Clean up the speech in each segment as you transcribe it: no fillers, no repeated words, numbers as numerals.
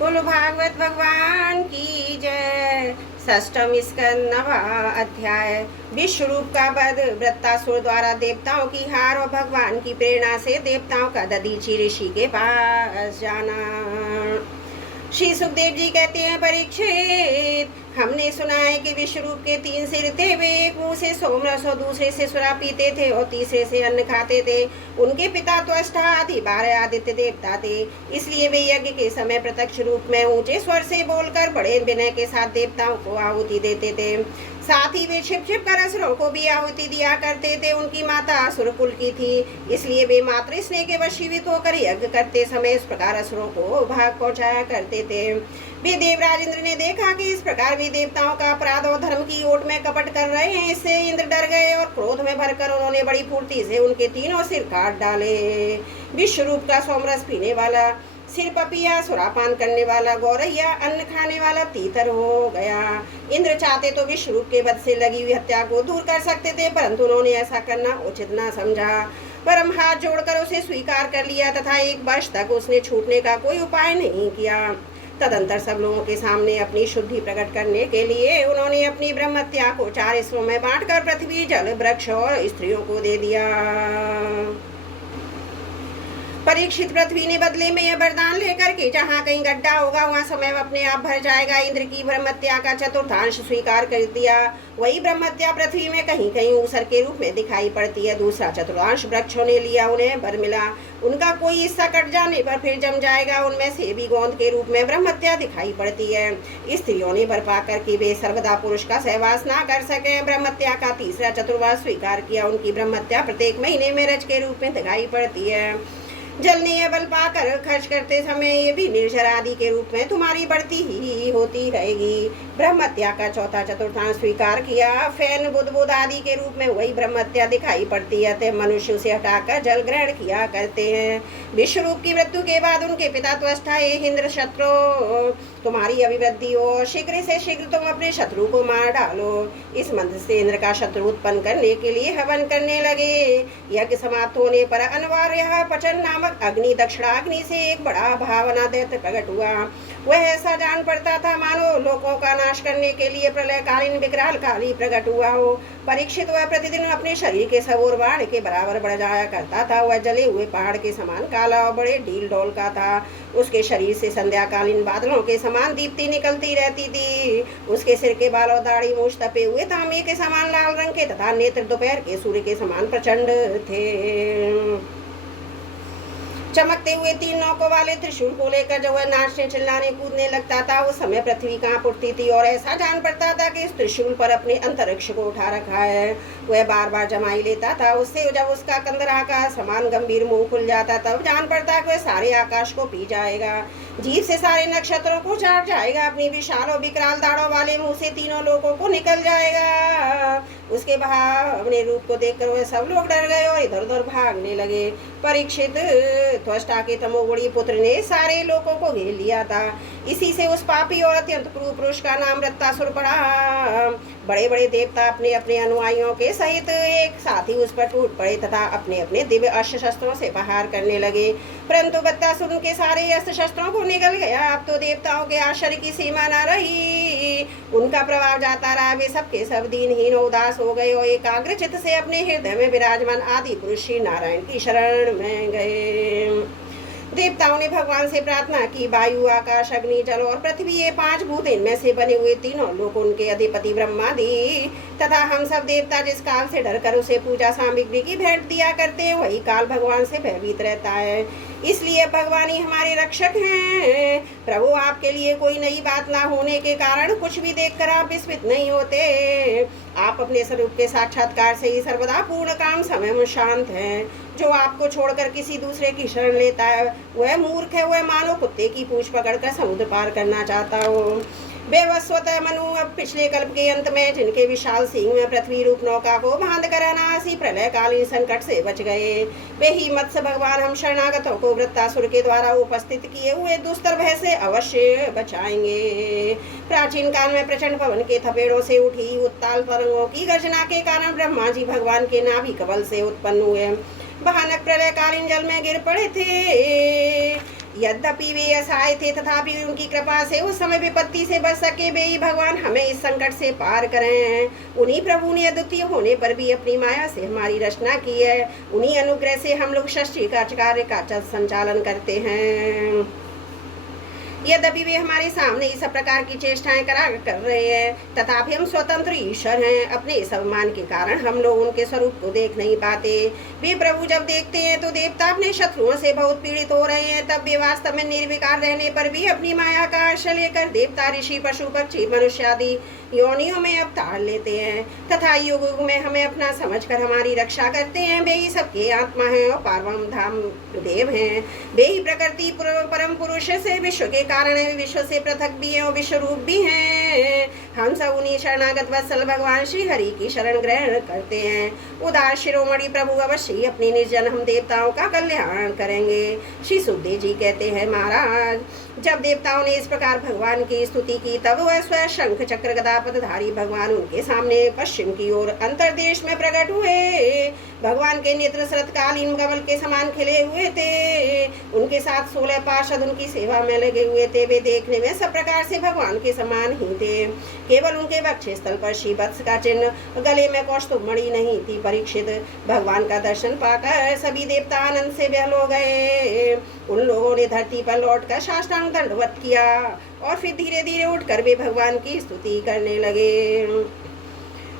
बोलो भागवत भगवान की जय। षष्ठम स्कंद अध्याय। विश्व रूप का वध। वृत्तासुर द्वारा देवताओं की हार और भगवान की प्रेरणा से देवताओं का दधीचि ऋषि के पास जाना। श्री सुखदेव जी कहते हैं, परीक्षित, हमने सुना है कि विश्व रूप के 3 सिर थे। वे एक मुंह से सोमरस और दूसरे से सुरा पीते थे और तीसरे से अन्न खाते थे। उनके पिता त्वष्टा आदि 12 आदित्य देवता थे। इसलिए वे यज्ञ के समय प्रत्यक्ष रूप में ऊंचे स्वर से बोलकर बड़े विनय के साथ देवताओं को आहुति देते थे। साथ ही वे छिप छिप कर असुरों को भी आहुति दिया करते थे। उनकी माता असुर कुल की थी, इसलिए वे मातृ स्नेह के वशीभूत होकर यज्ञ करते समय इस प्रकार असुरों को भाग पहुंचाया करते थे। वे देवराज इंद्र ने देखा कि इस प्रकार वे देवताओं का अपराध और धर्म की ओट में कपट कर रहे हैं। इससे इंद्र डर गए और क्रोध में भरकर उन्होंने बड़ी फुर्ती से उनके तीनों सिर काट डाले। विश्व रूप का सोमरस पीने वाला सिर पपिया, सुरापान करने वाला गौरैया, अन्न खाने वाला तीतर हो गया। इंद्र चाहते तो विश्व रूप के वध से लगी हुई हत्या को दूर कर सकते थे, परंतु उन्होंने ऐसा करना उचित न समझा। परम हाथ जोड़कर उसे स्वीकार कर लिया तथा एक वर्ष तक उसने छूटने का कोई उपाय नहीं किया। तदंतर सब लोगों के सामने अपनी शुद्धि प्रकट करने के लिए उन्होंने अपनी ब्रह्म हत्या को 4 हिस्सों में बांटकर पृथ्वी, जल, वृक्ष और स्त्रियों को दे दिया। परीक्षित, पृथ्वी ने बदले में यह वरदान लेकर के जहाँ कहीं गड्ढा होगा वहाँ समय अपने आप भर जाएगा। इंद्र की ब्रह्मत्या का चतुर्थांश स्वीकार कर दिया। वही ब्रह्मत्या पृथ्वी में कहीं कहीं ऊसर के रूप में दिखाई पड़ती है। दूसरा चतुर्थांश वृक्षों ने लिया, उन्हें वर मिला। उनका कोई हिस्सा कट जाने पर फिर जम जाएगा। उनमें से भी गोंद के रूप में ब्रह्मत्या दिखाई पड़ती है। स्त्रियों ने वर पाकर कि वे सर्वदा पुरुष का सहवास ना कर सके, ब्रह्मत्या का तीसरा चतुर्वास स्वीकार किया। उनकी ब्रह्मत्या प्रत्येक महीने में रज के रूप में दिखाई पड़ती है। जल ने यह बल पाकर खर्च करते समय ये भी निर्जर आदि के रूप में तुम्हारी बढ़ती ही होती रहेगी। ब्रह्मत्या का चौथा चतुर्थांश स्वीकार किया। फैन, बुद्ध आदि के रूप में वही ब्रह्मत्या दिखाई पड़ती है। ते मनुष्य से हटाकर जल ग्रहण किया करते हैं। विश्व रूप की मृत्यु के बाद उनके पिता त्वष्टा इंद्र, शत्रु तुम्हारी अभिवृद्धि हो, शीघ्र से शीघ्र तुम अपने शत्रु को मार डालो। इस मंत्र से इंद्र का शत्रु उत्पन्न करने के लिए हवन करने लगे। यज्ञ समाप्त होने पर अनिवार्य पचन नामक अग्नि, दक्षिणाग्नि से एक बड़ा भावना दैत्य प्रकट हुआ। वह ऐसा जान पड़ता था मानो लोगों का नाश करने के लिए प्रलयकालीन विकराल काली प्रकट हुआ हो। परीक्षित, वह प्रतिदिन अपने शरीर के सबोर बाढ़ के बराबर बढ़ जाया करता था। वह जले हुए पहाड़ के समान काला और बड़े ढील ढोल का था। उसके शरीर से संध्याकालीन बादलों के समान दीप्ति निकलती रहती थी। उसके सिर के बाल और दाढ़ी मूछ तपे हुए तांबे के समान लाल रंग के तथा नेत्र दोपहर के सूर्य के समान प्रचंड थे। चमकते हुए 3 नौकों वाले त्रिशूल को लेकर जब वह नाचने, चिल्लाने, कूदने लगता था, उस समय पृथ्वी कांप उठती थी और ऐसा जान पड़ता था कि इस त्रिशूल पर अपने अंतरिक्ष को उठा रखा है। वह बार बार जमाई लेता था। उससे जब उसका कंदरा का समान गंभीर मुंह खुल जाता तब जान पड़ता कि वह सारे आकाश को पी जाएगा, जीभ से सारे नक्षत्रों को चाट जाएगा, अपनी विशाल और विकराल दाढ़ों वाले मुंह से तीनों लोगों को निकल जाएगा। उसके अपने रूप को देखकर वह सब लोग डर गए और इधर उधर भागने लगे। परीक्षित, त्वष्टा के तमोगुणी पुत्र ने सारे लोगों को घेर लिया था। इसी से उस पापी और अत्यंत क्रूर पुरुष का नाम वृत्तासुर पड़ा। बड़े बड़े देवता अपने अपने अनुयायियों के सहित एक साथ ही उस पर टूट पड़े तथा अपने अपने दिव्य अस्त्र शस्त्रों से प्रहार करने लगे। परंतु वृत्तासुर के सारे अस्त्र शस्त्रों को निगल गया। अब तो देवताओं के आश्चर्य की सीमा न रही। उनका प्रभाव जाता रहा। वे सबके सब दीनहीन उदास हो गए और एकाग्र चित्त से अपने हृदय में विराजमान आदि पुरुष श्री नारायण की शरण में गए। देवताओं ने भगवान से प्रार्थना की। वायु, आकाश, अग्नि, जल और पृथ्वी, ये 5 भूत, इनमें से बने हुए तीनों लोग, उनके अधिपति ब्रह्मादि तथा हम सब देवता जिस काल से डरकर उसे पूजा सामग्री की भेंट दिया करते हैं, वही काल भगवान से भयभीत रहता है। इसलिए भगवान ही हमारे रक्षक हैं। प्रभु, आपके लिए कोई नई बात ना होने के कारण कुछ भी देखकर आप विस्मित नहीं होते। आप अपने स्वरूप के साक्षात्कार से ही सर्वदा पूर्ण काम समय में शांत हैं। जो आपको छोड़कर किसी दूसरे की शरण लेता है वह मूर्ख है। वह मानो कुत्ते की पूंछ पकड़कर समुद्र पार करना चाहता हो। बेवस्वतः मनु अब पिछले कल्प के अंत में जिनके विशाल सिंह में पृथ्वी रूप नौका को बांध कर अनायासी प्रलयकालीन संकट से बच गए, वे ही मत्स्य भगवान हम शरणागतों को वृत्तासुर के द्वारा उपस्थित किए हुए दुस्तर भय से अवश्य बचाएंगे। प्राचीन काल में प्रचंड पवन के थपेड़ों से उठी उत्ताल तरंगों की गर्जना के कारण ब्रह्मा जी भगवान के नाभि कमल से उत्पन्न हुए भयानक प्रलयकालीन जल में गिर पड़े थे। यद्यपि वे असहाय थे तथापि उनकी कृपा से उस समय विपत्ति से बच सके। वे ही भगवान हमें इस संकट से पार करें। उन्हीं प्रभु ने अद्वितीय होने पर भी अपनी माया से हमारी रचना की है। उन्हीं अनुग्रह से हम लोग षष्ठी का कार्य का संचालन करते हैं। यद्यपि वे हमारे सामने इस प्रकार की चेष्टाएं कर रहे हैं, तथापि हम स्वतंत्र ईश्वर हैं। अपने इस अभिमान के कारण हम लोग उनके स्वरूप को देख नहीं पाते। वे प्रभु जब देखते हैं तो देवता अपने शत्रुओं से बहुत पीड़ित हो रहे हैं, तब वे वास्तव में निर्विकार रहने पर भी अपनी माया का आश्रय लेकर देवता, ऋषि, पशु, पक्षी, मनुष्य आदि योनियों में अवतार लेते हैं तथा युग युग में हमें अपना समझकर हमारी रक्षा करते हैं। वे ही सबके आत्मा हैं और पारम धाम देव हैं। वे ही प्रकृति परम पुरुष से विश्व के कारण है, विश्व से पृथक भी है और विश्व रूप भी हैं। हम सब उन्हीं शरणागत वत्सल भगवान श्री हरि की शरण ग्रहण करते हैं। उदार शिरोमणि प्रभु अवश्य अपनी निर्जन हम देवताओं का कल्याण करेंगे। श्री सुखदेव जी कहते हैं, महाराज जब देवताओं ने इस प्रकार भगवान की स्तुति की तब वह स्वयं शंख चक्र गदा पदधारी भगवान उनके सामने पश्चिम की ओर अंतरदेश में प्रकट हुए। भगवान के नेत्र शरतकालीन कमल के समान खिले हुए थे। उनके साथ 16 पार्षद उनकी सेवा में लगे हुए थे। वे देखने में सब प्रकार से भगवान के समान ही थे। केवल उनके वक्षस्थल पर श्रीवत्स का चिन्ह, गले में कौस्तुभ मणि नहीं थी। परीक्षित, भगवान का दर्शन पाकर सभी देवता आनंद से बेहाल हो गए। उन लोगों ने धरती पर लौटकर साष्टांग दंडवत किया और फिर धीरे धीरे उठकर वे भगवान की स्तुति करने लगे।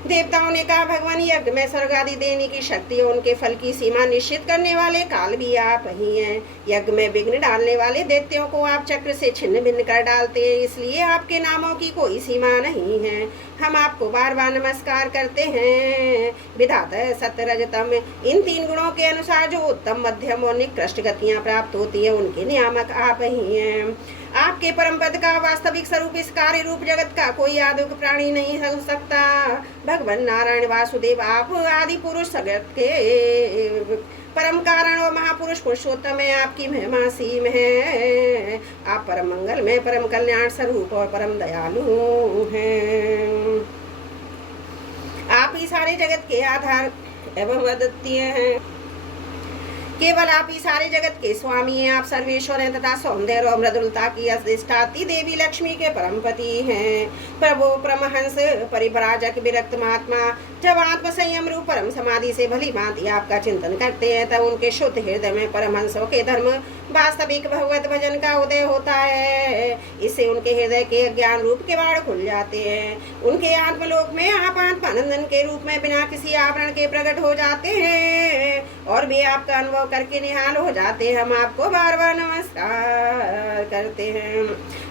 देवताओं ने कहा, भगवान यज्ञ में स्वर्ग आदि देने की शक्ति और उनके फल की सीमा निश्चित करने वाले काल भी आप ही हैं। यज्ञ में विघ्न डालने वाले दैत्यों को आप चक्र से छिन्न भिन्न कर डालते हैं, इसलिए आपके नामों की कोई सीमा नहीं है। हम आपको बार बार नमस्कार करते हैं। विधाता सत्य रजतम, इन 3 गुणों के अनुसार जो उत्तम, मध्यम और निकृष्ट गतियाँ प्राप्त होती है उनके नियामक आप ही हैं। आपके परम पद का वास्तविक स्वरूप इस कार्य रूप जगत का कोई आदुक प्राणी नहीं हो सकता। भगवान नारायण वासुदेव आप आदि पुरुष जगत के परम कारण और महापुरुष पुरुषोत्तम है। आपकी महिमा सीम है। आप परम मंगल में परम कल्याण स्वरूप और परम दयालु हैं। आप ही सारे जगत के आधार एवं अद्वितीय हैं। केवल आप ही सारे जगत के स्वामी हैं। आप सर्वेश्वर हैं तथा सौंदर्य और मृदुलता की अधिष्ठात्री देवी लक्ष्मी के परम पति हैं। प्रभु परमहंस परिव्राजक विरक्त महात्मा जब आत्म संयम रूप परम समाधि से भली भांति आपका चिंतन करते हैं तब उनके शुद्ध हृदय में परमहंसों के धर्म वास्तविक भगवत भजन का उदय होता है। इससे उनके हृदय के ज्ञान रूप के बाड़ खुल जाते हैं। उनके आत्मलोक में आप आत्मानंदन के रूप में बिना किसी आवरण के प्रकट हो जाते हैं और वे आपका अनुभव करके निहाल हो जाते हैं। हम आपको बार बार नमस्कार करते हैं।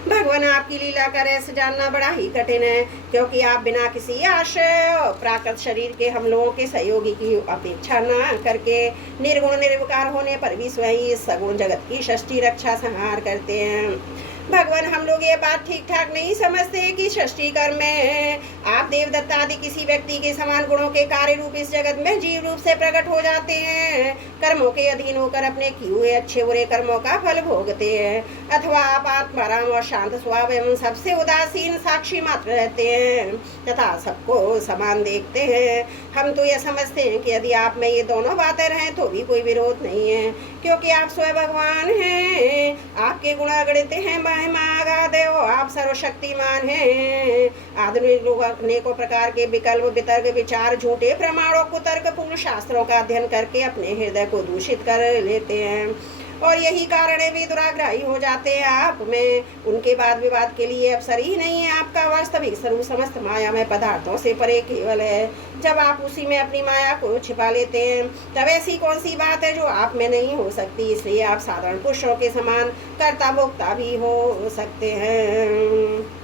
भगवान आपकी लीला का रहस्य जानना बड़ा ही कठिन है, क्योंकि आप बिना किसी आश्रय और प्राकृत शरीर के हम लोगों के सहयोगी की अपेक्षा न करके निर्गुण निर्विकार होने पर भी स्वयं इस सगुण जगत की षष्ठी रक्षा संहार करते हैं। भगवान हम लोग ये बात ठीक ठाक नहीं समझते कि षष्ठी कर्म में आप देवदत्ता आदि किसी व्यक्ति के समान गुणों के कार्य रूप इस जगत में जीव रूप से प्रकट हो जाते हैं। कर्मों के अधीन होकर अपने किए हुए अच्छे बुरे कर्मों का फल भोगते हैं, अथवा आप आत्माराम और शांत स्वभाव एवं सबसे उदासीन साक्षी मात्र रहते हैं तथा सबको समान देखते हैं। हम तो यह समझते हैं कि यदि आप में ये दोनों बातें रहें तो भी कोई विरोध नहीं है, क्योंकि आप स्वयं भगवान हैं। आपके गुण अगणित हैं, महिमा अगाध है, आप सर्वशक्तिमान हैं। आधुनिक लोग अनेकों प्रकार के विकल्प, वितर्क, विचार, झूठे प्रमाणों को तर्कपूर्ण शास्त्रों का अध्ययन करके अपने हृदय को दूषित कर लेते हैं और यही कारण है वे दुराग्रही हो जाते हैं आप में। उनके बाद विवाद के लिए अवसर ही नहीं है। आपका वास्तविक स्वरूप समस्त माया में पदार्थों से परे केवल है। जब आप उसी में अपनी माया को छिपा लेते हैं तब ऐसी कौन सी बात है जो आप में नहीं हो सकती। इसलिए आप साधारण पुरुषों के समान कर्ता भोक्ता भी हो सकते हैं,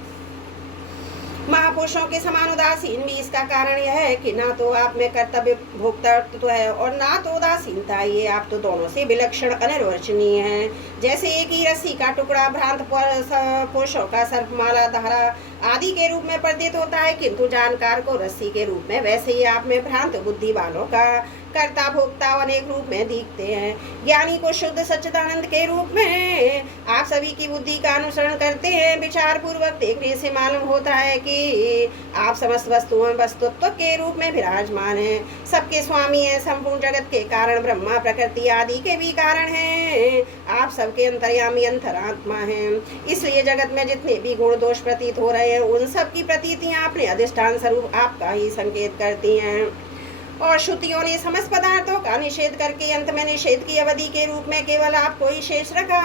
महापुरुषों के समान उदासीन भी। इसका कारण यह है कि ना तो आप में कर्तव्य भोक्तृत्व है और ना तो उदासीनता। ये आप तो दोनों से विलक्षण अनिर्वचनीय हैं। जैसे एक ही रस्सी का टुकड़ा भ्रांत पुरुषों का सर्पमाला, धारा आदि के रूप में प्रतीत होता है, किंतु जानकार को रस्सी के रूप में, वैसे ही आप में भ्रांत बुद्धि वालों का कर्ता भोक्ता अनेक रूप में दिखते हैं। ज्ञानी को शुद्ध सच्चिदानंद के रूप में आप सभी की बुद्धि का अनुसरण करते हैं। विचार पूर्वक देखने से मालूम होता है कि आप समस्त वस्तुओं में वस्तुत्व के रूप में विराजमान हैं, सबके स्वामी हैं, संपूर्ण जगत के कारण ब्रह्मा प्रकृति आदि के भी कारण हैं। आप सबके अंतर्यामी अंतरात्मा हैं, इसलिए जगत में जितने भी गुण दोष प्रतीत हो रहे हैं उन सब की प्रतीतियां अपने अधिष्ठान स्वरूप आपका ही संकेत करती हैं। और श्रुतियों ने समस्त पदार्थों का निषेध करके अंत में निषेध की अवधि के रूप में केवल आपको ही शेष रखा।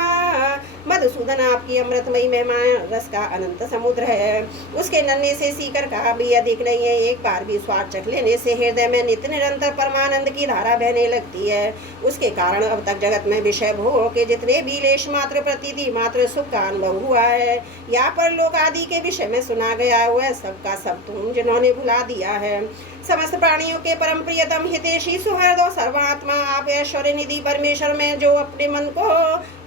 मधुसूदन आपकी अमृतमयी मेहमान रस का अनंत समुद्र है, उसके नन्हे से सीकर का भी अधिक नहीं है। एक बार भी स्वाद चख लेने से हृदय में नित्य निरंतर परमानंद की धारा बहने लगती है। उसके कारण अब तक जगत में विषय भोग के जितने भी लेश मात्र प्रतीति मात्र सुख का अनुभव हुआ है या पर लोक आदि के विषय में सुना गया हुआ सबका सब तुम जिन्होंने भुला दिया है। समस्त प्राणियों के परम प्रियतम हितेशी सुहृद और सर्वात्मा आप ऐश्वर्य निधि परमेश्वर में जो अपने मन को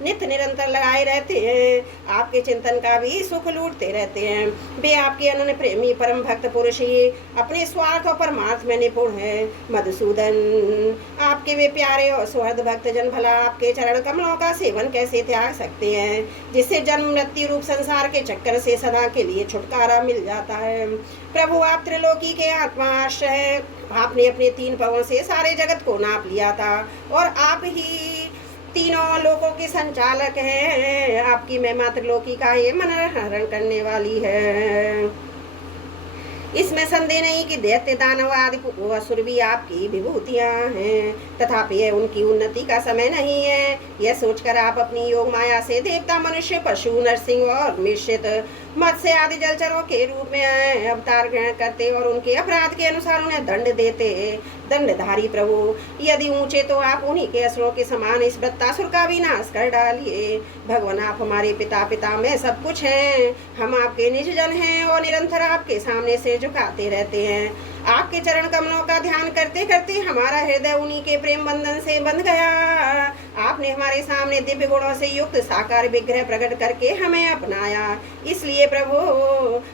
नित्य निरंतर लगाए रहते हैं, आपके चिंतन का भी सुख लूटते रहते हैं। वे आपके अनन्य प्रेमी परम भक्त पुरुष ही अपने स्वार्थ और परमार्थ में निपुण है। मधुसूदन आपके वे प्यारे और सुहृद भक्त जन भला आपके चरण कमलों का सेवन कैसे त्याग सकते हैं, जिससे जन्म मृत्यु रूप संसार के चक्कर से सदा के लिए छुटकारा मिल जाता है। प्रभु आप त्रिलोकी के आत्मा आश्रय है। आपने अपने 3 पांवों से सारे जगत को नाप लिया था और आप ही तीनों लोकों के संचालक हैं। आपकी महिमा त्रिलोकी का ये मनोहरण करने वाली है, इसमें संदेह नहीं कि दैत्य दानव आदि असुर भी आपकी विभूतियां हैं। तथापि उनकी उन्नति का समय नहीं है। यह सोचकर आप अपनी योग माया से देवता मनुष्य पशु नरसिंह और मिश्रित मत्स्य आदि जलचरों के रूप में अवतार ग्रहण करते और उनके अपराध के अनुसार उन्हें दंड देते। दंडधारी प्रभु, यदि ऊंचे तो आप उन्हीं के असुरों के समान इस वृत्तासुर का विनाश कर डालिए। भगवान आप हमारे पिता पिता में सब कुछ हैं। हम आपके निज जन हैं और निरंतर आपके सामने से झुकाते रहते हैं। आपके चरण कमलों का ध्यान करते करते हमारा हृदय उन्हीं के प्रेम बंधन से बंध गया। आपने हमारे सामने दिव्य गुणों से युक्त साकार विग्रह प्रकट करके हमें अपनाया। इसलिए प्रभु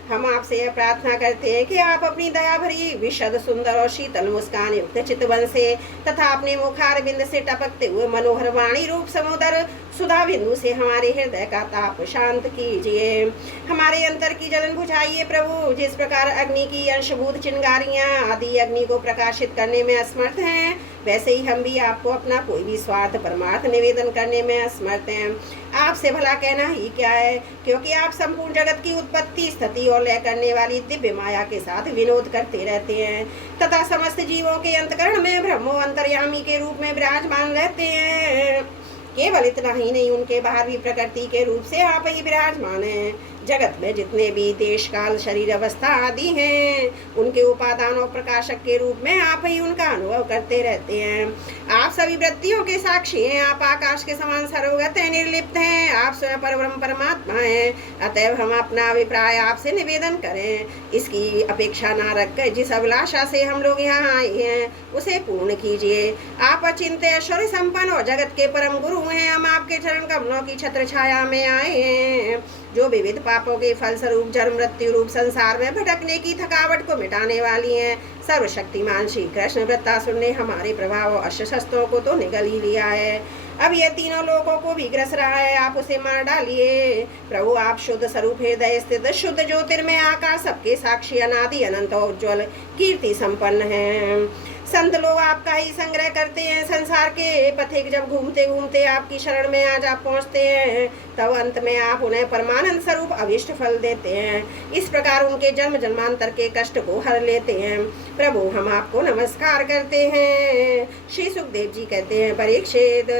हम आपसे यह प्रार्थना करते हैं कि आप अपनी दया भरी विशद सुंदर और शीतल मुस्कान युक्त चितवन से तथा अपने मुखार बिंद से टपकते हुए मनोहर वाणी रूप समुद्र सुधा बिंदु से हमारे हृदय का ताप शांत कीजिए। हमारे अंतर की जलन बुझाइए प्रभु। जिस प्रकार अग्नि की अंशभूत चिंगारियां आदि अग्नि को प्रकाशित करने में असमर्थ हैं, वैसे ही हम भी आपको अपना कोई भी स्वार्थ परमार्थ निवेदन करने में असमर्थ हैं। आपसे भला कहना ही क्या है, क्योंकि आप संपूर्ण जगत की उत्पत्ति स्थिति और लय करने वाली दिव्य माया के साथ विनोद करते रहते हैं तथा समस्त जीवों के अंतकरण में ब्रह्मो अंतर्यामी के रूप में विराजमान रहते हैं। केवल इतना ही नहीं, उनके बाहर भी प्रकृति के रूप से आप ही विराजमान हैं। जगत में जितने भी देश काल शरीर अवस्था आदि हैं, उनके उपादान और प्रकाशक के रूप में आप ही उनका अनुभव करते रहते हैं। आप सभी वृत्तियों के साक्षी हैं। आप आकाश के समान सर्वगत हैं, निर्लिप्त हैं। आप स्वयं परब्रह्म परमात्मा हैं। अतएव हम अपना अभिप्राय आपसे निवेदन करें, इसकी अपेक्षा ना रखकर जिस अभिलाषा से हम लोग यहाँ आए हैं उसे पूर्ण कीजिए। आप अचिंत्य ऐश्वर्य संपन्न और जगत के परम गुरु हैं। हम आपके चरण कमलों की छत्र छाया में आए हैं, जो विविध पापों के फलस्वरूप जन्म मृत्यु रूप संसार में भटकने की थकावट को मिटाने वाली हैं। सर्वशक्तिमान श्री कृष्ण वृत्तासुर ने हमारे प्रभाव और अस्त्र शस्त्रों को तो निगल ही लिया है। अब यह तीनों लोगों को भी ग्रस रहा है, आप उसे मार डालिए। प्रभु आप शुद्ध स्वरूप हृदय स्थित शुद्ध ज्योतिर्मय आकाश सबके साक्षी अनादि अनंत और उज्ज्वल कीर्ति संपन्न हैं। संत लोग आपका ही संग्रह करते हैं। संसार के पथिक जब घूमते घूमते आपकी शरण में आज आप पहुँचते हैं, तब अंत में आप उन्हें परमानंद स्वरूप अभिष्ट फल देते हैं। इस प्रकार उनके जन्म जन्मांतर के कष्ट को हर लेते हैं। प्रभु हम आपको नमस्कार करते हैं। श्री सुखदेव जी कहते हैं, परीक्षित,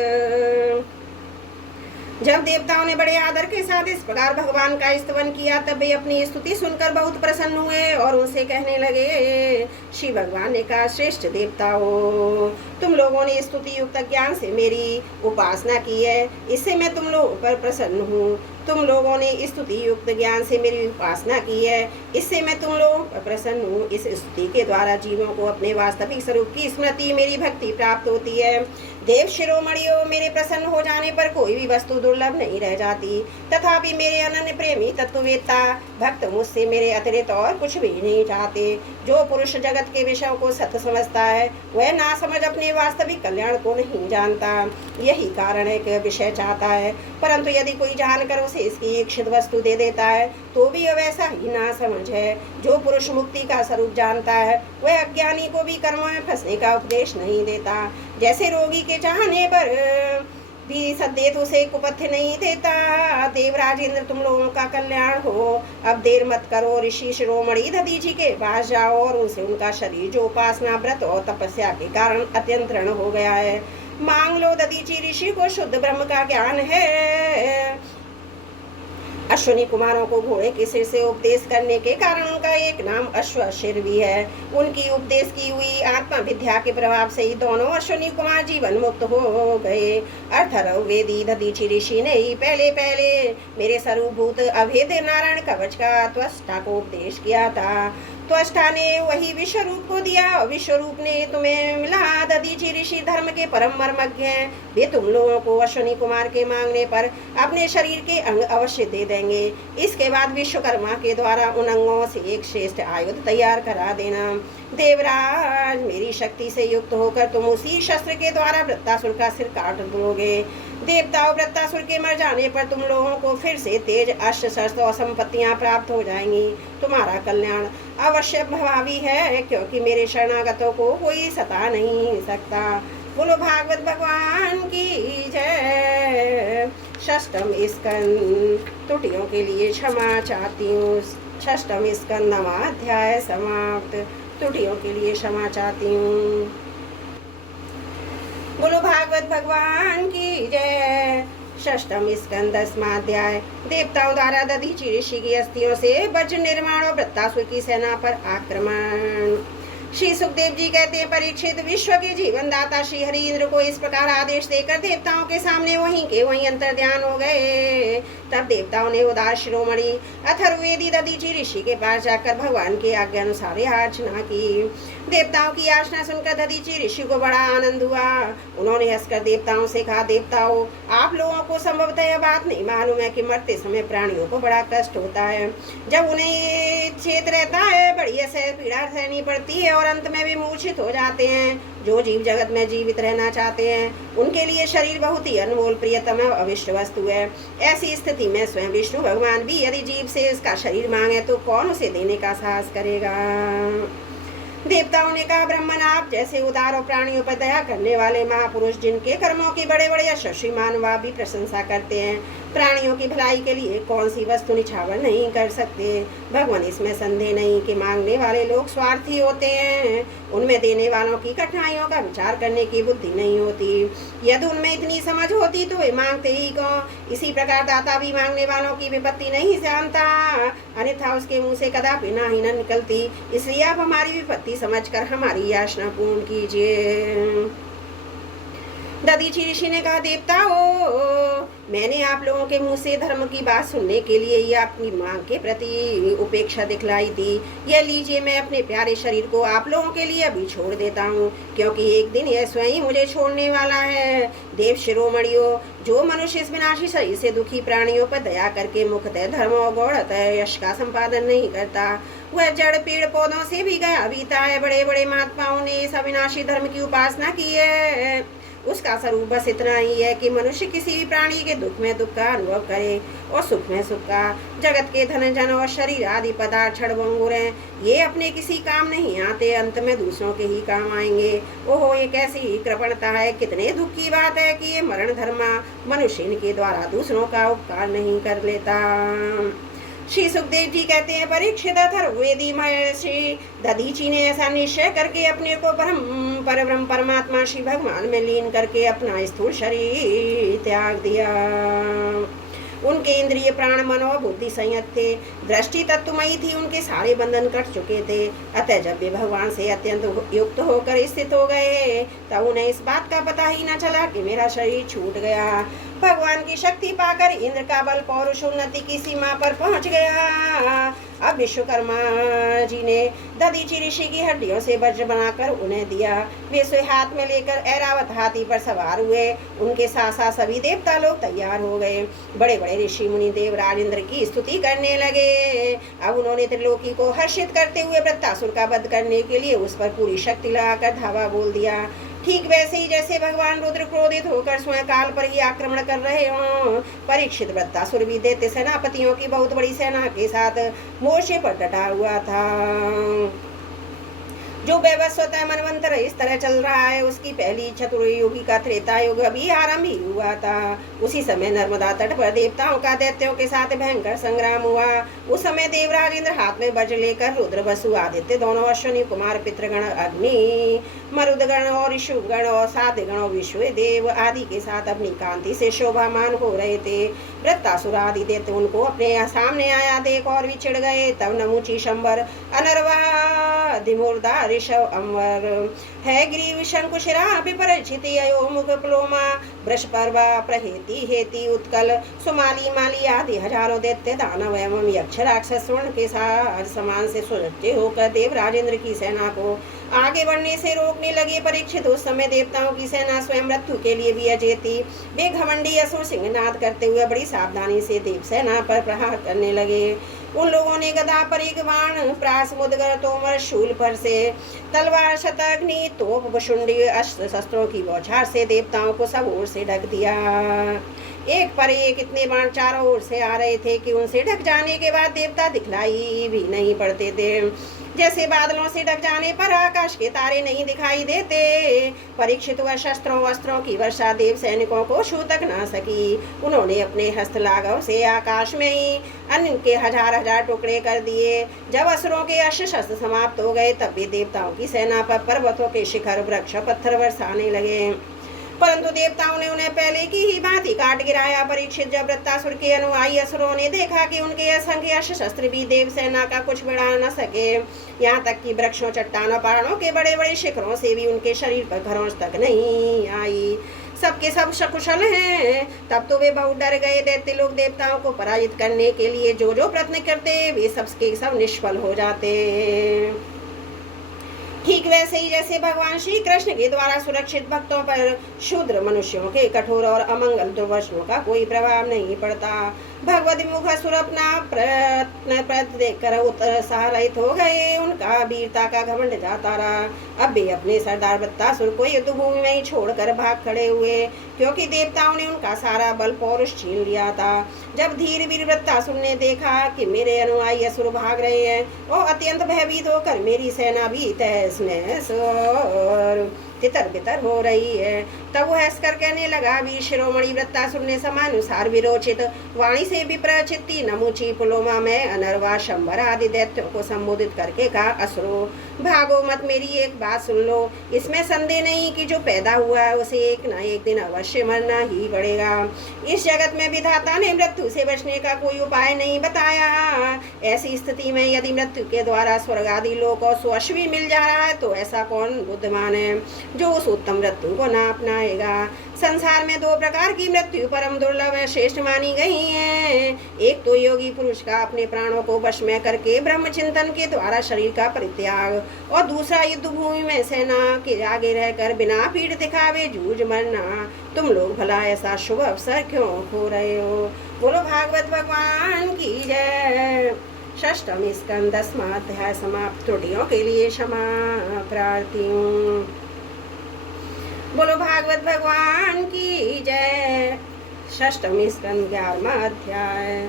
जब देवताओं ने बड़े आदर के साथ इस प्रकार भगवान का स्तवन किया, तब वे अपनी स्तुति सुनकर बहुत प्रसन्न हुए और उनसे कहने लगे। श्री भगवान ने कहा, श्रेष्ठ देवताओं, तुम लोगों ने स्तुति युक्त ज्ञान से मेरी उपासना की है, इससे मैं तुम लोगों पर प्रसन्न हूँ। तुम लोगों ने स्तुति युक्त ज्ञान से मेरी उपासना की है, इससे मैं तुम लोगों पर प्रसन्न हूँ। इस स्तुति के द्वारा जीवों को अपने वास्तविक स्वरूप की स्मृति मेरी भक्ति प्राप्त होती है। देव शिरोमणियों, मेरे प्रसन्न हो जाने पर कोई भी वस्तु दुर्लभ नहीं रह जाती। तथापि मेरे अनन्य प्रेमी तत्ववेत्ता भक्त मुझसे मेरे अतिरिक्त और कुछ भी नहीं चाहते। जो पुरुष जगत के विषयों को सत्य समझता है, वह ना समझ अपने अपने वास्तविक कल्याण को नहीं जानता। यही कारण है कि विषय चाहता है, परंतु यदि कोई जानकर उसे इसकी इच्छित वस्तु दे देता है तो भी यह वैसा ही ना समझ है। जो पुरुष मुक्ति का स्वरूप जानता है वह अज्ञानी को भी कर्मों में फंसने का उपदेश नहीं देता। जैसे रोगी के चाहने पर भी सदेत उसे कुपथ्य नहीं देता। देवराज इंद्र, तुम लोगों का कल्याण हो, अब देर मत करो। ऋषि शिरोमणि दधीचि के पास जाओ और उनसे उनका शरीर जो उपासना, व्रत और तपस्या के कारण अत्यंत ऋण हो गया है, मांग लो। दधीचि ऋषि को शुद्ध ब्रह्म का ज्ञान है। अश्विनी कुमारों को घोड़े के सिर से उपदेश करने के कारण उनका एक नाम अश्वशिर भी है। उनकी उपदेश की हुई आत्मा विद्या के प्रभाव से ही दोनों अश्विनी कुमार जीवन मुक्त हो गए। अर्थवेदी दधीचि ऋषि ने ही पहले मेरे स्वरूपभूत अभेद नारायण कवच का त्वष्टा को उपदेश किया था। त्वष्टा ने वही विश्वरूप को दिया, विश्वरूप ने तुम्हें मिला। दधीचि ऋषि धर्म के परम मर्मज्ञ हैं। वे तुम लोगों को अश्विनी कुमार के मांगने पर अपने शरीर के अंग अवश्य दे देंगे। इसके बाद विश्वकर्मा के द्वारा उन अंगों से एक श्रेष्ठ आयुध तैयार करा देना। देवराज, मेरी शक्ति से युक्त होकर तुम उसी शस्त्र के द्वारा वृत्तासुर का सिर काट दोगे। देवताओं, वृत्तासुर के मर जाने पर तुम लोगों को फिर से तेज, अस्त्र, शस्त्र और संपत्तियां प्राप्त हो जाएंगी। तुम्हारा कल्याण अवश्य भावी है, क्योंकि मेरे शरणागतों को कोई सता नहीं सकता। बोलो भागवत भगवान की जय। षष्ठम स्कंद। त्रुटियों के लिए क्षमा चाहती हूँ। षष्ठम स्कंद 9वां अध्याय समाप्त। त्रुटियों के लिए क्षमा चाहती हूँ। बोलो भागवत भगवान की जय। षष्ठम स्कंद 10वां अध्याय। देवताओं द्वारा दधीचि ऋषि की अस्थियों से वज्र निर्माण और वृत्तासुर की सेना पर आक्रमण। श्री सुखदेव जी कहते हैं, परीक्षित, विश्व के जीवन दाता श्री हरि इंद्र को इस प्रकार आदेश देकर देवताओं के सामने वहीं के वहीं अंतर्ध्यान हो गए। तब देवताओं ने उदार शिरोमणि अथर्ववेदी दधीचि ऋषि के पास जाकर भगवान के आज्ञा अनुसार याचना की। देवताओं की याचना सुनकर दधीचि ऋषि को बड़ा आनंद हुआ। उन्होंने हंसकर देवताओं से कहा, देवताओं, आप लोगों को संभवतः यह बात नहीं मालूम है कि मरते समय प्राणियों को बड़ा कष्ट होता है। जब उन्हें चेत रहता है, बड़ी ऐसे पीड़ा सहनी पड़ती है और अंत में भी मूर्छित हो जाते हैं। जो जीव जगत में जीवित रहना चाहते हैं उनके लिए शरीर बहुत ही अनमोल, प्रियतम और अविष्ट वस्तु है। ऐसी स्थिति में स्वयं विष्णु भगवान भी यदि जीव से इसका शरीर मांगे तो कौन उसे देने का साहस करेगा। देवताओं ने कहा, ब्रह्मन, आप जैसे उदार और प्राणियों पर दया करने वाले महापुरुष, जिनके कर्मों की बड़े बड़े यशस्वी मानव भी प्रशंसा करते हैं, प्राणियों की भलाई के लिए कौन सी वस्तु निछावर नहीं कर सकते। भगवान, इसमें संदेह नहीं कि मांगने वाले लोग स्वार्थी होते हैं। उनमें देने वालों की कठिनाइयों का विचार करने की बुद्धि नहीं होती। यदि उनमें इतनी समझ होती तो वे मांगते ही क्यों। इसी प्रकार दाता भी मांगने वालों की विपत्ति नहीं जानता, अन्यथा उसके मुंह से कदापि नाही न निकलती। इसलिए आप हमारी विपत्ति समझकर हमारी याचना पूर्ण कीजिए। दधीचि ऋषि ने कहा, देवताओं, मैंने आप लोगों के मुंह से धर्म की बात सुनने के लिए ही अपनी मांग के प्रति उपेक्षा दिखलाई थी। यह लीजिए, मैं अपने प्यारे शरीर को आप लोगों के लिए अभी छोड़ देता हूँ, क्योंकि एक दिन यह स्वयं मुझे छोड़ने वाला है। देव शिरोमणियों, जो मनुष्य इस विनाशी शरीर से दुखी प्राणियों पर दया करके मुख्यतः धर्म और गौड़तः यश का संपादन नहीं करता, वह जड़ पेड़ पौधों से भी गया बीता है। बड़े बड़े महात्माओं ने इस अविनाशी धर्म की उपासना की है। उसका स्वरूप बस इतना ही है कि मनुष्य किसी भी प्राणी के दुख में दुख का अनुभव करे और सुख में सुख का। जगत के धन जन और शरीर आदि पदार्थ क्षणभंगुर हैं, ये अपने किसी काम नहीं आते, अंत में दूसरों के ही काम आएंगे। ओहो, ये कैसी कृपणता है। कितने दुख की बात है कि ये मरण धर्मा मनुष्य इनके द्वारा दूसरों का उपकार नहीं कर लेता। श्री सुखदेव जी कहते हैं, परीक्षित, अथर्ववेदी महर्षि दधीचि ने ऐसा निश्चय करके अपने को परब्रह्म परमात्मा श्री भगवान में लीन करके अपना स्थूल शरीर त्याग दिया। उनके इंद्रिय, प्राण, मन और बुद्धि संयत थे। दृष्टि तत्वमयी थी, उनके सारे बंधन कट चुके थे। अतः जब वे भगवान से अत्यंत युक्त होकर स्थित हो गए तब उन्हें इस बात का पता ही न चला कि मेरा शरीर छूट गया। भगवान की शक्ति पाकर इंद्र का बल पौरुष उन्नति की सीमा पर पहुंच गया। अब विश्वकर्मा जी ने दधीचि ऋषि की हड्डियों से वज्र बनाकर उन्हें दिया। वे उसे हाथ में लेकर ऐरावत हाथी पर सवार हुए। उनके साथ साथ सभी देवता लोग तैयार हो गए। बड़े बड़े ऋषि मुनि देवराज इंद्र की स्तुति करने लगे। अब उन्होंने त्रिलोकी को हर्षित करते हुए वृत्तासुर का वध करने के लिए उस पर पूरी शक्ति लगाकर धावा बोल दिया। ठीक वैसे ही जैसे भगवान रुद्र क्रोधित होकर स्वयं काल पर ही आक्रमण कर रहे हों, परीक्षित वृत्तासुर भी दैत्य सेनापतियों की बहुत बड़ी सेना के साथ मोर्चे पर डटा हुआ था। जो वैवस्वतः मनवंतर इस तरह चल रहा है, उसकी पहली चतुर्युगी का त्रेता युग अभी आरंभ ही हुआ था। उसी समय नर्मदा तट पर देवताओं का दैत्यों के साथ भयंकर संग्राम हुआ। उस समय देवराज इंद्र हाथ में वज्र लेकर रुद्र, वसु, आदित्य दोनों अश्विनी कुमार, पितृगण, अग्नि, मरुदगण और ऋषुगण और साध्यगण और विश्व देव आदि के साथ अपनी कांति से शोभामान हो रहे थे। वृत्तासुर आदि दैत्य उनको अपने सामने आया देख और भी चिढ़ गए। तब नमुची शंबर, अनर्वा, दिमूर्धा, ऋषभ, अम्बर, है ग्रीव, शंकुशिरा, विपरिचिति, अयो मुख, प्लोमा, वृषपर्वा, प्रहेति, हेति, उत्कल, सुमाली, माली आदि हजारों दैत्य, दानव एवं यक्ष राक्षस स्वर्ण के साथ समान से सुसज्जित होकर देवराज इंद्र की सेना को आगे बढ़ने से रोकने लगे। परीक्षित, उस समय देवताओं की सेना स्वयं मृत्यु के लिए भी अजय थी। वे घमंडी असुर सिंहनाद करते हुए बड़ी सावधानी से देव सेना पर प्रहार करने लगे। उन लोगों ने गदा, परिघ, बाण, प्रास, मुदगर, तोमर, शूल पर से, तलवार, शतघ्नि, तोप, भुशुंडी, अस्त्र शस्त्रों की बौछार से देवताओं को सब ओर से ढक दिया। एक पर एक इतने बाण चारों ओर से आ रहे थे कि उनसे ढक जाने के बाद देवता दिखलाई भी नहीं पड़ते थे। जैसे बादलों से ढक जाने पर आकाश के तारे नहीं दिखाई देते। परीक्षित व शस्त्रों वस्त्रों की वर्षा देव सैनिकों को छू तक न सकी। उन्होंने अपने हस्त लाघव से आकाश में ही अन्न के हजार हजार टुकड़े कर दिए। जब असुरों के अस्त्र शस्त्र समाप्त हो गए, तब वे देवताओं की सेना पर पर्वतों के शिखर, वृक्ष, पत्थर बरसाने लगे, परंतु देवताओं ने उन्हें पहले की ही भांति काट गिराया। परीक्षित, जब वृत्तासुर के अनुयायी असुरों ने देखा कि उनके असंख्य अस्त्र शस्त्र भी देव सेना का कुछ बढ़ा न सके, यहाँ तक कि वृक्षों, चट्टानों, पहाड़ों के बड़े बड़े शिखरों से भी उनके शरीर पर खरोंच तक नहीं आई, सबके सब सकुशल हैं, तब तो वे बहुत डर गए। दैत्य लोग देवताओं को पराजित करने के लिए जो जो प्रयत्न करते, वे सबके सब निष्फल हो जाते। ठीक वैसे ही जैसे भगवान श्री कृष्ण के द्वारा सुरक्षित भक्तों पर शूद्र मनुष्यों के कठोर और अमंगल दुर्वचनों का कोई प्रभाव नहीं पड़ता। भगवती मुख असुर अपना प्रयत्न देखकर उत्साह रहित हो गए। उनका वीरता का घमंड जाता रहा। अब वे अपने सरदार वृत्तासुर को युद्ध भूमि में ही छोड़कर भाग खड़े हुए, क्योंकि देवताओं ने उनका सारा बल पौरुष छीन लिया था। जब धीर वीर वृत्तासुर ने देखा कि मेरे अनुयायी असुर भाग रहे हैं और अत्यंत भयभीत होकर मेरी सेना भी तहस नहस और तितर बितर हो रही है, तब वो हंसकर कहने लगा, वीर शिरोमणि वृत्तासुर ने समानुसार विरोचित वाणी से विप्रचित नमुची, पुलोमा में अनर्वा, शंबर आदि दैत्यों को संबोधित करके कहा, असुरो भागो मत, मेरी एक बात सुन लो। इसमें संदेह नहीं कि जो पैदा हुआ है उसे एक न एक दिन अवश्य मरना ही पड़ेगा। इस जगत में विधाता ने मृत्यु से बचने का कोई उपाय नहीं बताया। ऐसी स्थिति में यदि मृत्यु के द्वारा स्वर्ग आदि लोक और स्वश भी मिल जा रहा है, तो ऐसा कौन बुद्धिमान है जो उस उत्तम मृत्यु को ना अपनाएगा। संसार में दो प्रकार की मृत्यु परम दुर्लभ है, श्रेष्ठ मानी गई है। एक तो योगी पुरुष का अपने प्राणों को वश में करके ब्रह्म चिंतन के द्वारा शरीर का परित्याग, और दूसरा युद्ध भूमि में सेना के आगे रहकर बिना पीठ दिखावे जूझ मरना। तुम लोग भला ऐसा शुभ अवसर क्यों खो रहे हो? बोलो भागवत भगवान की जय। षष्ठम स्कंद 10वां अध्याय समाप्त। त्रुटियों के लिए क्षमा प्रार्थी हूँ। बोलो भागवत भगवान की जय। षष्ठम स्कंद 11वां अध्याय।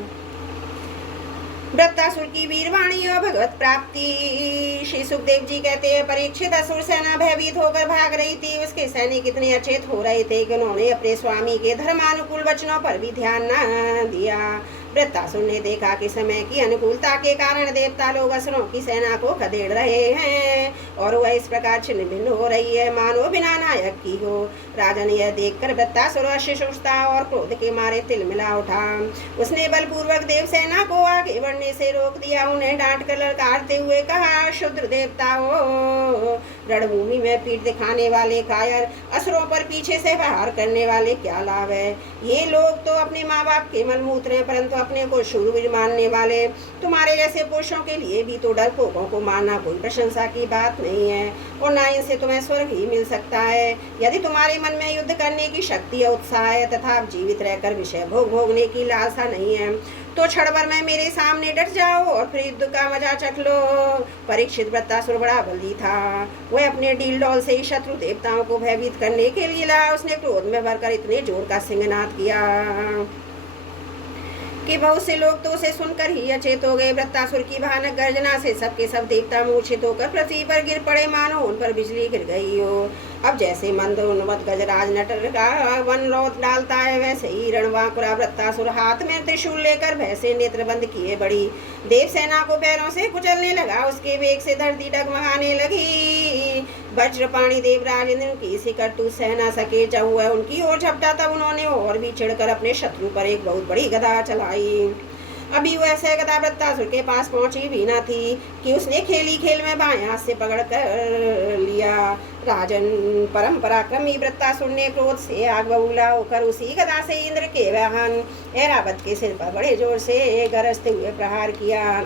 वृत्तासुर की वीरवाणी और भगवत प्राप्ति। श्री सुखदेव जी कहते हैं, परीक्षित, असुर सेना भयभीत होकर भाग रही थी। उसके सैनिक इतने अचेत हो रहे थे कि उन्होंने अपने स्वामी के धर्मानुकूल वचनों पर भी ध्यान न दिया। वृत्तासुर ने देखा कि समय की अनुकूलता के कारण देवता लोग असुरों की सेना को खदेड़ रहे हैं और वह इस प्रकार छिन्न भिन्न हो रही है मानो बिना नायक की हो। राजा ने यह देखकर वृत्तासुर अशिष्टता और क्रोध के मारे तिलमिला उठा। उसने बलपूर्वक देव सेना को आगे बढ़ने से रोक दिया। उन्हें डांट कर ललकारते हुए कहा, शुद्र देवताओं, रणभूमि में पीठ दिखाने वाले कायर, असुरों पर पीछे से प्रहार करने वाले क्या लाभ है? ये लोग तो अपने माँ बाप के मलमूत्र हैं, परंतु अपने को शूरवीर मानने वाले तुम्हारे जैसे पुरुषों के लिए भी तो डरपोकों को मारना कोई प्रशंसा की बात नहीं है, और ना इनसे तुम्हें स्वर्ग ही मिल सकता है। यदि तुम्हारे मन में युद्ध करने की शक्ति और उत्साह है तथा जीवित रहकर विषय भोग भोगने की लालसा नहीं है, तो क्षण भर में मेरे सामने डट जाओ और फिर युद्ध का मजा चख लो। परीक्षित वृत्तासुर बड़ा बलि था। वह अपने डील डॉल से ही शत्रु देवताओं को भयभीत करने के लिए ला। उसने क्रोध में भरकर इतने जोर का सिंहनाद किया कि बहुत से लोग तो उसे सुनकर ही अचेत हो गए। वृत्तासुर की भयानक गर्जना से सबके सब देवता मूर्छित होकर पृथ्वी पर गिर पड़े, मानो उन पर बिजली गिर गई हो। अब जैसे मंदोन्मत्त गजराज नटर का वन रौत डालता है, वैसे ही रणवांकुरा वृत्तासुर हाथ में त्रिशूल लेकर भय से नेत्र बंद किए बड़ी देवसेना को पैरों से कुचलने लगा। उसके वेग से धरती डगमगाने लगी। वज्रपाणी देवराज इंद्र की शिकर तू सह न सके, जब वह उनकी ओर झपटा तब उन्होंने और भी चिढ़कर अपने शत्रु पर एक बहुत बड़ी गदा चलाई। अभी वह सह गदा वृत्तासुर के पास पहुंची भी न थी कि उसने खेली खेल में बाएं हाथ से पकड़ कर लिया। राजन परम पराक्रमी वृत्तासुर ने क्रोध से आग बबूला होकर उसी गदा से इंद्र के वाहन ऐरावत के सिर पर बड़े जोर से गरजते हुए प्रहार किया।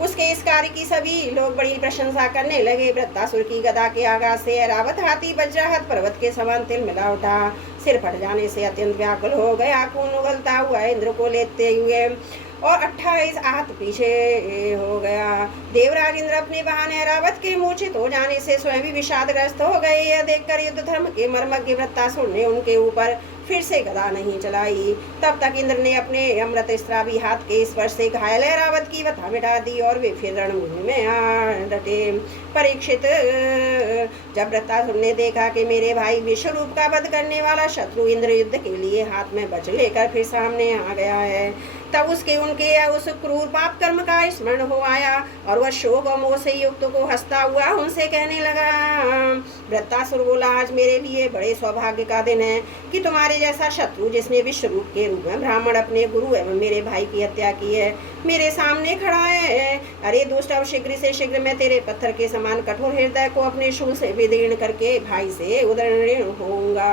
उसके इस कार्य की सभी लोग बड़ी प्रशंसा करने लगे। वृत्तासुर की गदा के आघात से ऐरावत हाथी वज्राहत पर्वत के समान तिल मिला उठा। सिर फट जाने से अत्यंत व्याकुल हो गया। खून उगलता हुआ इंद्र को लेते हुए और 28 आहत पीछे हो गया। देवराज इंद्र अपने वाहन ऐरावत के मूर्छित हो जाने से स्वयं भी विषादग्रस्त हो गए। यह देखकर युद्ध धर्म के मर्मज्ञ वृत्तासुर ने उनके ऊपर फिर से गदा नहीं चलाई। तब तक इंद्र ने अपने अमृत स्त्रावी हाथ के स्पर्श से घायल ऐरावत की वथा मिटा दी और वे फिर रणभूमि में आ डटे। परीक्षित, जब वृत्तासुर ने देखा कि मेरे भाई विश्वरूप का वध करने वाला शत्रु इंद्र युद्ध के लिए हाथ में वज्र लेकर फिर सामने आ गया है, तब उसके उनके उस क्रूर पाप कर्म का स्मरण हो आया और वह शोक और मोह से युक्त को हंसता हुआ उनसे कहने लगा। वृत्तासुर बोला, आज मेरे लिए बड़े सौभाग्य का दिन है कि तुम्हारे जैसा शत्रु, जिसने विश्वरूप के रूप में ब्राह्मण अपने गुरु एवं मेरे भाई की हत्या की है, मेरे सामने खड़ा है। अरे दुष्ट, अब शीघ्र से शीघ्र मैं तेरे पत्थर के समान कठोर हृदय को अपने शूल से विदीर्ण करके भाई से उदीर्ण होऊंगा।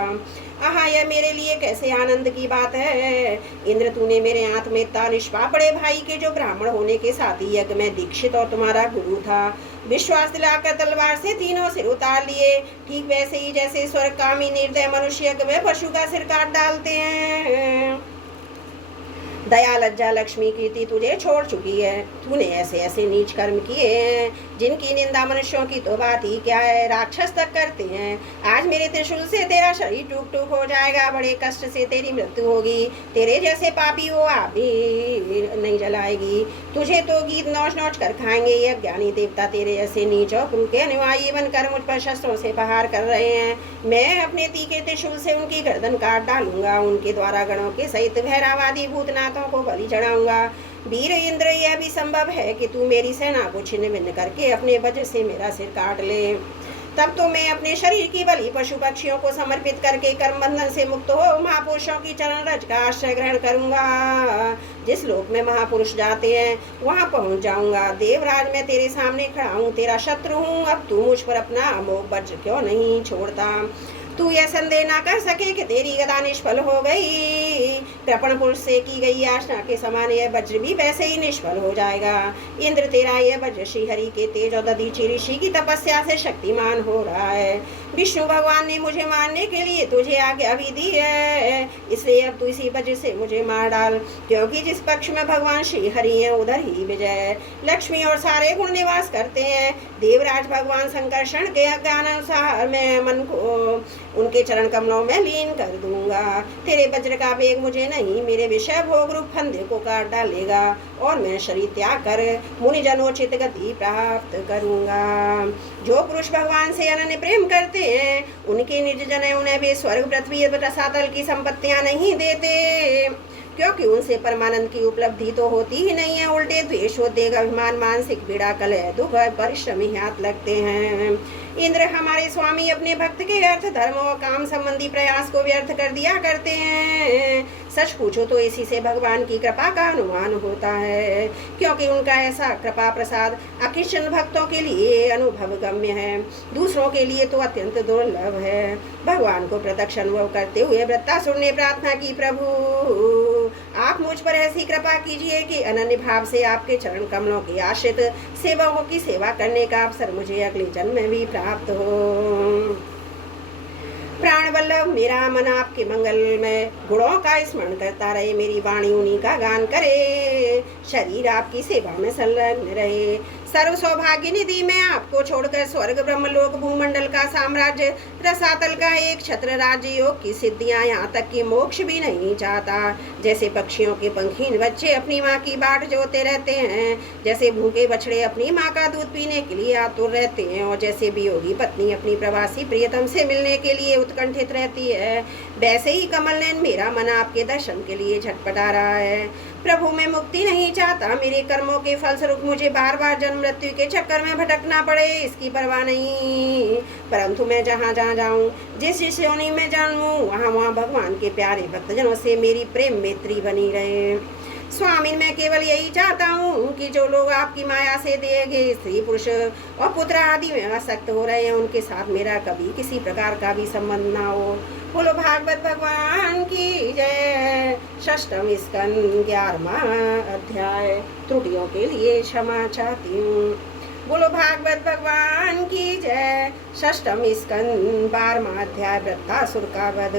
आहा, यह मेरे लिए कैसे आनंद की बात है। इंद्र, तूने मेरे हाथ में इतना निष्पाप बड़े भाई के, जो ब्राह्मण होने के साथ ही यज्ञ में दीक्षित और तुम्हारा गुरु था, विश्वास दिलाकर तलवार से तीनों सिर उतार लिए। ठीक वैसे ही जैसे स्वर्गकामी निर्दय मनुष्य यज्ञ में पशु का सिर काट डालते हैं। दया लज्जा लक्ष्मी कीर्ति तुझे छोड़ चुकी है। तूने ऐसे ऐसे नीच कर्म किए हैं जिनकी निंदा मनुष्यों की तो बात ही क्या है, राक्षस तक करते हैं। आज मेरे त्रिशूल से तेरा शरीर टूक टूक हो जाएगा, बड़े कष्ट से तेरी मृत्यु होगी। तेरे जैसे पापी हो आप भी नहीं जलाएगी। तुझे तो गीत नौच नौच कर खाएंगे। ये ज्ञानी देवता तेरे जैसे नीच और क्रूर के अनुयायी बनकर मुझ पर शस्त्रों से प्रहार कर रहे हैं। मैं अपने तीखे त्रिशूल से उनकी गर्दन काट डालूंगा। उनके द्वारा गणों के सहित भैरावादी भूतनाथों को बलि चढ़ाऊंगा। वीर इंद्र, यह भी संभव है कि तू मेरी सेना को छिन्न भिन्न करके अपने वज्र से मेरा सिर काट ले। तब तो मैं अपने शरीर की बलि पशु पक्षियों को समर्पित करके कर्म बंधन से मुक्त हो महापुरुषों की चरण रज का आश्रय ग्रहण करूंगा। जिस लोक में महापुरुष जाते हैं वहां पहुंच जाऊंगा। देवराज, मैं तेरे सामने खड़ा हूँ, तेरा शत्रु हूँ। अब तू मुझ पर अपना अमोघ वज्र क्यों नहीं छोड़ता। तू यह संदेह ना कर सके कि तेरी गदा निष्फल हो गई। कृपण पुरुष से की गई याचना के समान यह वज्र भी वैसे ही निष्फल हो जाएगा। इंद्र, तेरा यह वज्र श्री हरि के तेज और दधीचि ऋषि की तपस्या से शक्तिमान हो रहा है। विष्णु भगवान ने मुझे मारने के लिए तुझे आज्ञा भी दी है, इसलिए अब तू इसी वज्र से मुझे मार डाल, क्योंकि जिस पक्ष में भगवान श्री हरि है उधर ही विजय लक्ष्मी और सारे गुण निवास करते हैं। देवराज, भगवान संकर्षण के ज्ञानानुसार मैं मन को उनके चरण कमलों में लीन कर दूंगा। तेरे वज्र का वेग मुझे नहीं, मेरे विषय भोग रूप फंदे को काट डालेगा और मैं शरीर त्याग कर मुनिजनोचित गति प्राप्त करूंगा। जो पुरुष भगवान से अनन्य प्रेम करते हैं उनके निज जन उन्हें भी स्वर्ग पृथ्वी रसातल की संपत्तियां नहीं देते, क्योंकि उनसे परमानंद की उपलब्धि तो होती ही नहीं है। उल्टे द्वेष, उद्वेग, अभिमान, मानसिक पीड़ा, कलह, दुख, परिश्रम ही हाथ लगते हैं। इंद्र, हमारे स्वामी अपने भक्त के अर्थ, धर्म और काम संबंधी प्रयास को व्यर्थ कर दिया करते हैं। सच पूछो तो इसी से भगवान की कृपा का अनुमान होता है, क्योंकि उनका ऐसा कृपा प्रसाद अकृष्ण भक्तों के लिए अनुभव गम्य है, दूसरों के लिए तो अत्यंत दुर्लभ है। भगवान को प्रत्यक्ष अनुभव करते हुए वृत्तासुर ने प्रार्थना की, प्रभु आप मुझ पर ऐसी कृपा कीजिए कि अनन्य भाव से आपके चरण कमलों की आश्रित सेवकों की सेवा करने का अवसर मुझे अगले जन्म में भी प्राप्त हो। प्राण वल्लभ मेरा मन आपके मंगल में गुणों का स्मरण करता रहे, मेरी वाणी उन्हीं का गान करे, शरीर आपकी सेवा में संलग्न रहे। सर्व सौभाग्य निधि मैं आपको छोड़कर स्वर्ग ब्रह्मलोक भूमंडल का साम्राज्य रसातल का एक छत्र राज्य योग की सिद्धियां यहाँ तक कि मोक्ष भी नहीं चाहता। जैसे पक्षियों के पंखीन बच्चे अपनी माँ की बाट जोते रहते हैं, जैसे भूखे बछड़े अपनी माँ का दूध पीने के लिए आतुर रहते हैं, और जैसे वियोगी पत्नी अपनी प्रवासी प्रियतम से मिलने के लिए उत्कंठित रहती है, वैसे ही कमल नयन मेरा मन आपके दर्शन के लिए झटपटा रहा है। प्रभु मैं मुक्ति नहीं चाहता, मेरे कर्मों के फलस्वरूप मुझे बार बार जन्म मृत्यु के चक्कर में भटकना पड़े, इसकी परवाह नहीं। परंतु मैं जहाँ जहाँ जाऊँ, जिस योनि में जन्मूँ, वहाँ वहाँ भगवान के प्यारे भक्तजनों से मेरी प्रेम मैत्री बनी रहे। स्वामी मैं केवल यही चाहता हूँ कि जो लोग आपकी माया से दिए गए स्त्री पुरुष और पुत्र आदि में आसक्त हो रहे हैं, उनके साथ मेरा कभी किसी प्रकार का भी संबंध ना हो। बोलो भागवत भगवान की जय। षष्ठम स्कंद 11वां अध्याय। त्रुटियों के लिए क्षमा चाहती हूँ। बोलो भागवत भगवान की जय। षष्ठम स्कंद 12वां अध्याय। वृत्तासुर का वध।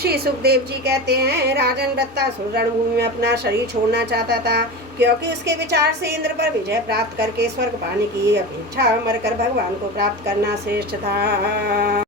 श्री सुखदेव जी कहते हैं, राजन वृत्तासुर रणभूमि में अपना शरीर छोड़ना चाहता था, क्योंकि उसके विचार से इंद्र पर विजय प्राप्त करके स्वर्ग पाने की अपेक्षा मरकर भगवान को प्राप्त करना श्रेष्ठ था।